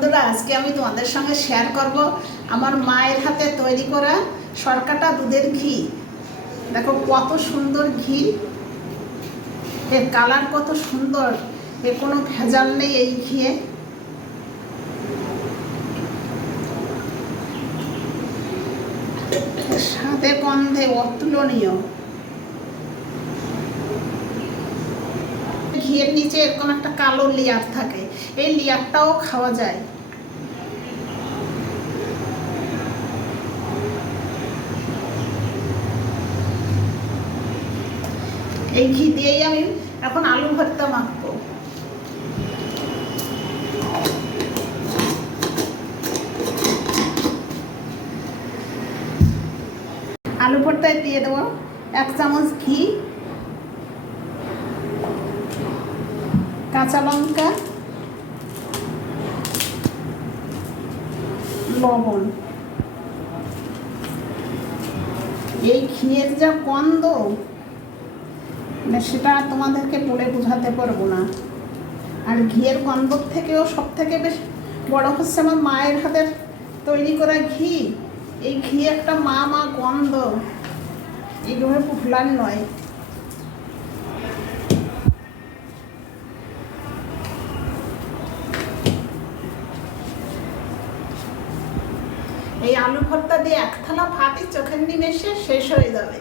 বন্ধুরা, আজকে আমি তোমাদের সঙ্গে শেয়ার করব আমার মায়ের হাতে তৈরি করা সরকাটা দুধের ঘি। দেখো কত সুন্দর ঘি, এর কালার কত সুন্দর, এর কোনো ভেজাল নেই এই ঘিয়ে। স্বাদে গন্ধে অতুলনীয়। ঘিয়ের নিচে এরকম একটা কালো লেয়ার থাকে, এই লেয়ারটাও খাওয়া যায়। এই ঘি দিয়েই আমি এখন আলু ভর্তা মাখবো। আলু ভর্তায় দিয়ে দেবো 1 চামচ ঘি, কাঁচা লঙ্কা, লবণ। এই ঘিয়ের যা গন্ধ, সেটা তোমাদেরকে বলে বোঝাতে পারবো না। আর ঘিয়ের গন্ধ থেকেও সব থেকে বেশ বড় হচ্ছে আমার মায়ের হাতের তৈরি করা ঘি। এই ঘি একটা মা গন্ধ, এইভাবে ভুলার নয়। এই আলু ভর্তা দিয়ে 1 থালা ভাতই চোখের নিমেষে শেষ হয়ে যাবে।